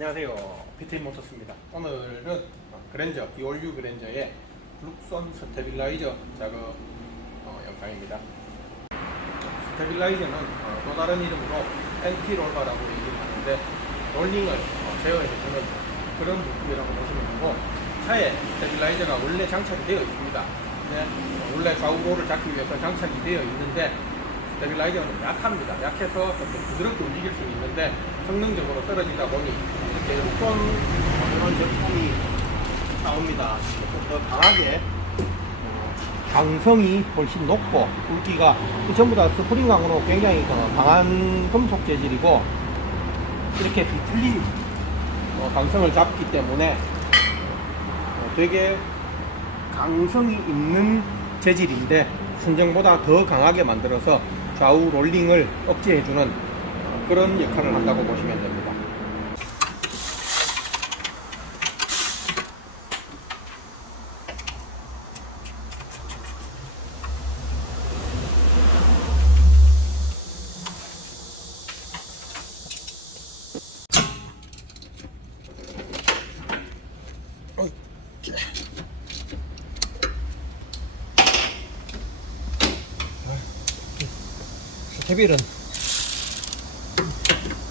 안녕하세요. BTM 모터스입니다. 오늘은 그랜저, 비올류 그랜저의 룩선 스테빌라이저 작업 영상입니다. 스테빌라이저는 또 다른 이름으로 엔티롤러라고 얘기를 하는데 롤링을 제어해주는 그런 부품이라고 보시면 되고, 차에 스테빌라이저가 원래 장착이 되어 있습니다. 원래 좌우로를 잡기 위해서 장착이 되어 있는데 스테빌라이저는 약합니다. 약해서 좀 부드럽게 움직일 수 있는데 성능적으로 떨어지다 보니 이렇게 룩선 이런 제품이 나옵니다. 조금 더 강하게 강성이 훨씬 높고 굵기가 전부 다 스프링 강으로 굉장히 강한 금속 재질이고, 이렇게 비틀린 강성을 잡기 때문에 되게 강성이 있는 재질인데 순정보다 더 강하게 만들어서 좌우 롤링을 억제해주는 그런 역할을 한다고 보시면 됩니다. 스테빌은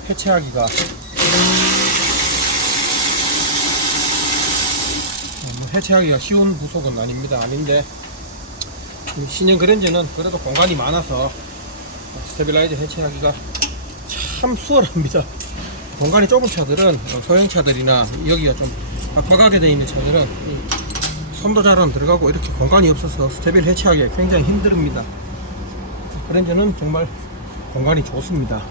해체하기가 해체하기가 쉬운 부속은 아닌데 신형 그랜저는 그래도 공간이 많아서 스테빌라이저 해체하기가 참 수월합니다. 공간이 좁은 차들은, 소형차들이나 여기가 좀 빡빡하게 되어 있는 차들은 손도 잘 안 들어가고 이렇게 공간이 없어서 스테빌 해체하기가 굉장히 힘듭니다. 그랜저는 정말 공간이 좋습니다.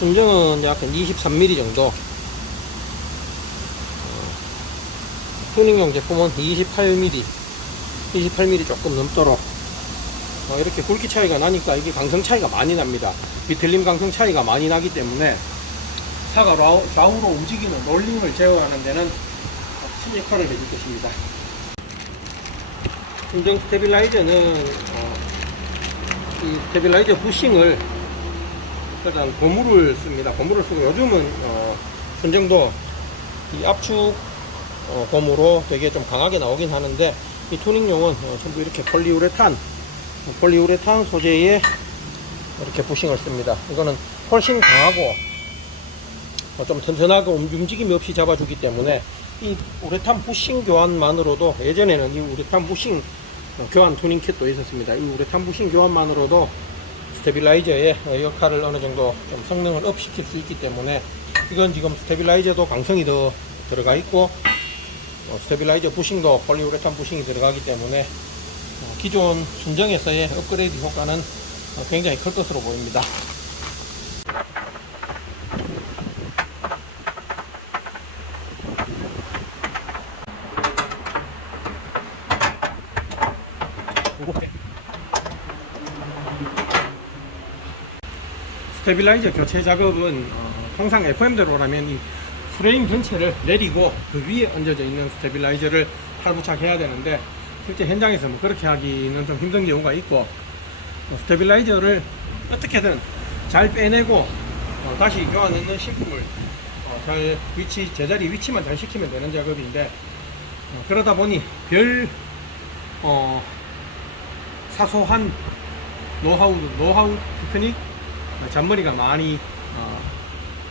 순정은 약 23mm 정도, 튜닝용 제품은 28mm 조금 넘도록 이렇게 굵기 차이가 나니까 이게 강성 차이가 많이 납니다. 비틀림 강성 차이가 많이 나기 때문에 차가 좌우로 움직이는 롤링을 제어하는 데는 큰 역할을 해줄 것입니다. 순정 스테빌라이저는 이 스테빌라이저 부싱을 일단 고무를 씁니다. 고무를 쓰고, 요즘은 순정도 이 압축 고무로 되게 좀 강하게 나오긴 하는데, 이 투닝용은 전부 이렇게 폴리우레탄 소재의 이렇게 부싱을 씁니다. 이거는 훨씬 강하고 좀 튼튼하게 움직임이 없이 잡아주기 때문에 이 우레탄 부싱 교환만으로도, 예전에는 이 우레탄 부싱 교환 투닝 킷도 있었습니다. 이 우레탄 부싱 교환만으로도 스테빌라이저의 역할을 어느 정도 좀 성능을 업 시킬 수 있기 때문에, 이건 지금 스테빌라이저도 강성이 더 들어가 있고 스테빌라이저 부싱도 폴리우레탄 부싱이 들어가기 때문에 기존 순정에서의 업그레이드 효과는 굉장히 클 것으로 보입니다. 스테빌라이저 교체 작업은 항상 FM대로라면 이 프레임 전체를 내리고 그 위에 얹어져 있는 스테빌라이저를 탈부착해야 되는데, 실제 현장에서 그렇게 하기는 좀 힘든 경우가 있고, 스테빌라이저를 어떻게든 잘 빼내고 다시 교환하는 신품을 잘 제자리 위치만 잘 시키면 되는 작업인데, 그러다 보니 별 사소한 노하우 테크닉, 잔머리가 많이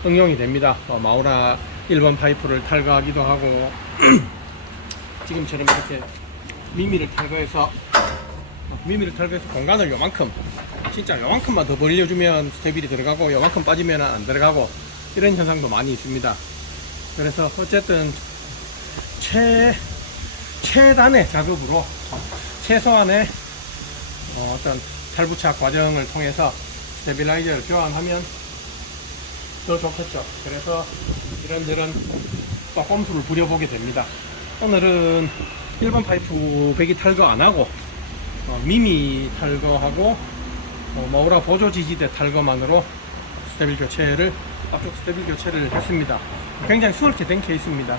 응용이 됩니다. 마우라 1번 파이프를 탈거하기도 하고 지금처럼 이렇게 미미를 탈거해서 공간을 요만큼, 진짜 요만큼만 더 벌려주면 스테빌이 들어가고 요만큼 빠지면 안 들어가고, 이런 현상도 많이 있습니다. 그래서 어쨌든 최단의 작업으로 최소한의 어떤 탈부착 과정을 통해서 스테빌라이저를 교환하면 더 좋겠죠. 그래서 이런저런 또 꼼수를 부려보게 됩니다. 오늘은 일반 파이프 배기 탈거 안하고 미미 탈거하고 마우라 보조 지지대 탈거만으로 스테빌 교체를, 앞쪽 스테빌 교체를 했습니다. 굉장히 수월하게 된 케이스입니다.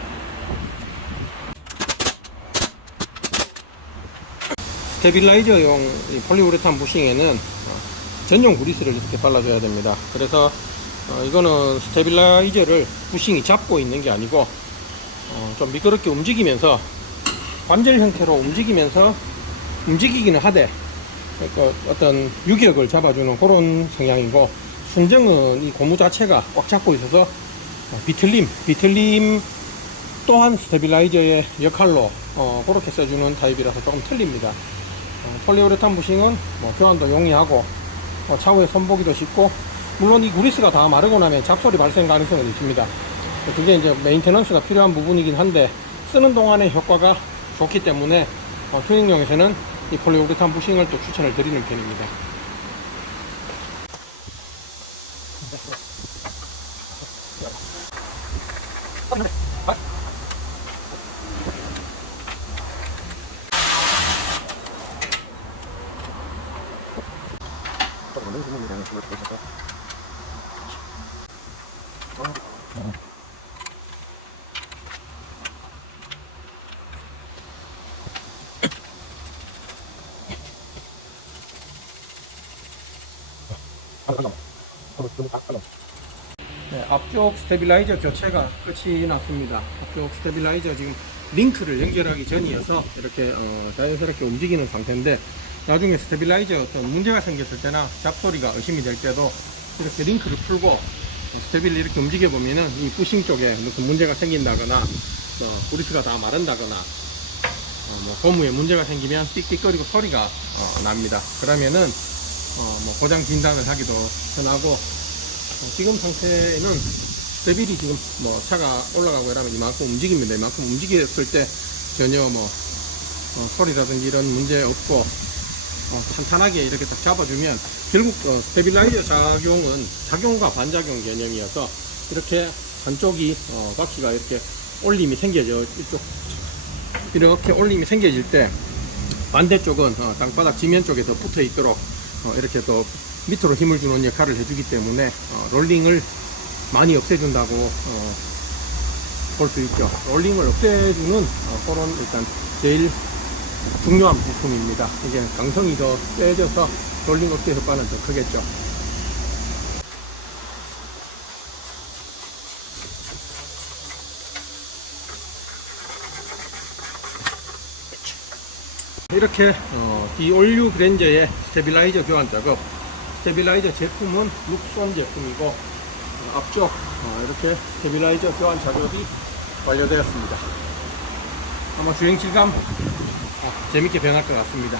스테빌라이저용 폴리우레탄 부싱에는 전용 그리스를 이렇게 발라줘야 됩니다. 그래서 이거는 스테빌라이저를 부싱이 잡고 있는 게 아니고 좀 미끄럽게 움직이면서 관절 형태로 움직이기는 하되 어떤 유격을 잡아주는 그런 성향이고, 순정은 이 고무 자체가 꽉 잡고 있어서 비틀림 또한 스테빌라이저의 역할로 그렇게 써주는 타입이라서 조금 틀립니다. 폴리우레탄 부싱은 교환도 용이하고 차후에 손보기도 쉽고, 물론 이 그리스가 다 마르고 나면 잡소리 발생 가능성은 있습니다. 그게 이제 메인테넌스가 필요한 부분이긴 한데, 쓰는 동안의 효과가 좋기 때문에 튜닝용에서는 이 폴리우레탄 부싱을 또 추천을 드리는 편입니다. 네, 앞쪽 스테빌라이저 교체가 끝이 났습니다. 앞쪽 스테빌라이저 지금 링크를 연결하기 전이어서 이렇게 자연스럽게 움직이는 상태인데, 나중에 스테빌라이저 어떤 문제가 생겼을 때나 잡소리가 의심이 될 때도 이렇게 링크를 풀고 스테빌을 이렇게 움직여 보면은 이 부싱 쪽에 무슨 문제가 생긴다거나 그리스가 다 마른다거나 고무에 문제가 생기면 삑삑거리고 소리가 납니다. 그러면은 고장 진단을 하기도 편하고, 지금 상태는 스테빌이 지금 차가 올라가고 이러면 이만큼 움직입니다. 이만큼 움직였을 때 전혀 소리라든지 이런 문제 없고 탄탄하게 이렇게 딱 잡아주면, 결국 스테빌라이저 작용은 작용과 반작용 개념이어서 이렇게 한쪽이 바퀴가 이렇게 올림이 생겨져, 이렇게 올림이 생겨질 때 반대쪽은 땅바닥 지면 쪽에 더 붙어 있도록 이렇게 또 밑으로 힘을 주는 역할을 해주기 때문에 롤링을 많이 없애준다고 볼 수 있죠. 롤링을 없애주는 그런 일단 제일 중요한 부품입니다. 이게 강성이 더 세져서 롤링 억제 효과는 더 크겠죠. 이렇게 디올류 그랜저의 스테빌라이저 교환 작업, 스테빌라이저 제품은 룩손 제품이고, 앞쪽 이렇게 스테빌라이저 교환 작업이 완료되었습니다. 아마 주행 질감 재밌게 변할 것 같습니다.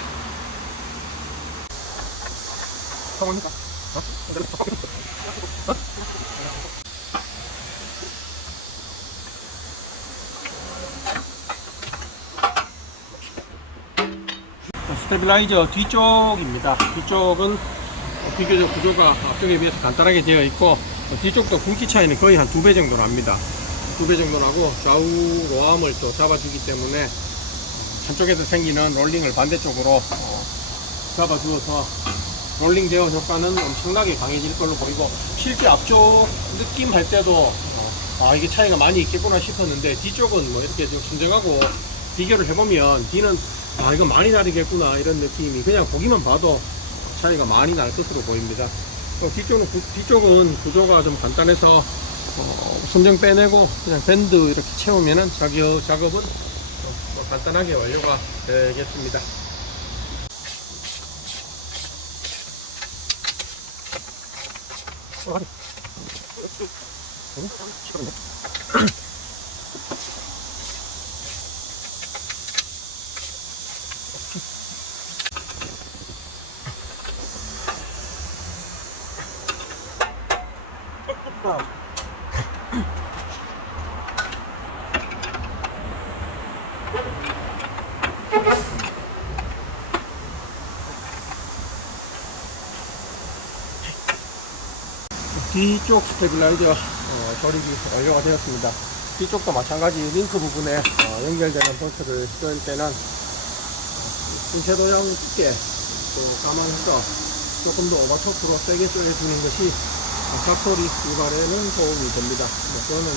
성원이가 스테빌라이저 뒤쪽입니다. 뒤쪽은 비교적 구조가 앞쪽에 비해서 간단하게 되어 있고, 뒤쪽도 굵기 차이는 거의 한 2배 정도 납니다. 2배 정도 나고, 좌우 로암을 또 잡아주기 때문에 한쪽에서 생기는 롤링을 반대쪽으로 잡아주어서 롤링 제어 효과는 엄청나게 강해질 걸로 보이고, 실제 앞쪽 느낌 할 때도 이게 차이가 많이 있겠구나 싶었는데, 뒤쪽은 이렇게 좀 순정하고 비교를 해보면 뒤는 이거 많이 다르겠구나 이런 느낌이, 그냥 보기만 봐도 차이가 많이 날 것으로 보입니다. 뒤쪽은 구조가 좀 간단해서 순정 빼내고 그냥 밴드 이렇게 채우면은 작업은 간단하게 완료가 되겠습니다. 뒤쪽 스테빌라이저 조립이 완료가 되었습니다. 뒤쪽도 마찬가지 링크 부분에 연결되는 볼트를 조일 때는 인체 도형 두께 또 감안해서 조금 더 오버토크로 세게 조여주는 것이 작소리 유발에는 도움이 됩니다. 그거는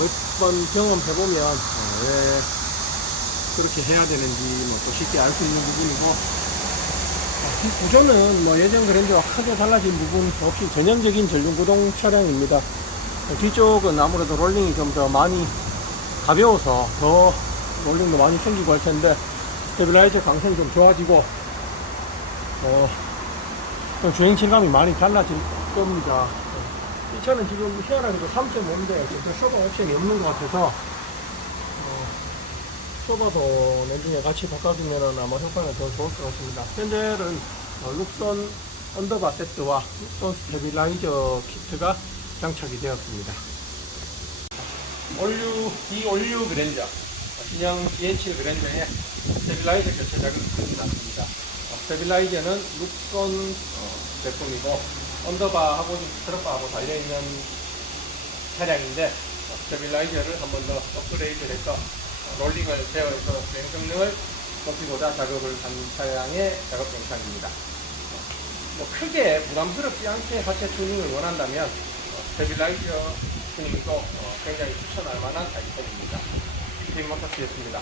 몇 번 경험해보면 왜 그렇게 해야 되는지 또 쉽게 알 수 있는 부분이고, 이 구조는 예전 그랜저와 크게 달라진 부분 없이 전형적인 전륜구동 차량입니다. 뒤쪽은 아무래도 롤링이 좀 더 많이 가벼워서 더 롤링도 많이 생기고 할 텐데, 스테빌라이저 강성이 좀 좋아지고 좀 주행 질감이 많이 달라질 겁니다. 이 차는 지금 희한하게도 3.5인데 쇼바 옵션이 없는 것 같아서 쇼바도 나중에 같이 바꿔주면 아마 효과는 더 좋을 것 같습니다. 현재는 룩선 언더바 세트와 룩선 스테빌라이저 키트가 장착이 되었습니다. 올류 그랜저, 신형 GH 그랜저에 스테빌라이저 교체 작업이 끝났습니다. 스테빌라이저는 룩선 제품이고 언더바하고 스트러바하고 달려있는 차량인데, 스테빌라이저를 한 번 더 업그레이드를 해서 롤링을 제어해서 주행 성능을 높이고자 작업을 한 차량의 작업 영상입니다. 크게 부담스럽지 않게 하체 튜닝을 원한다면 스테빌라이저 튜닝도 굉장히 추천할 만한 아이템입니다. 빅모터스였습니다.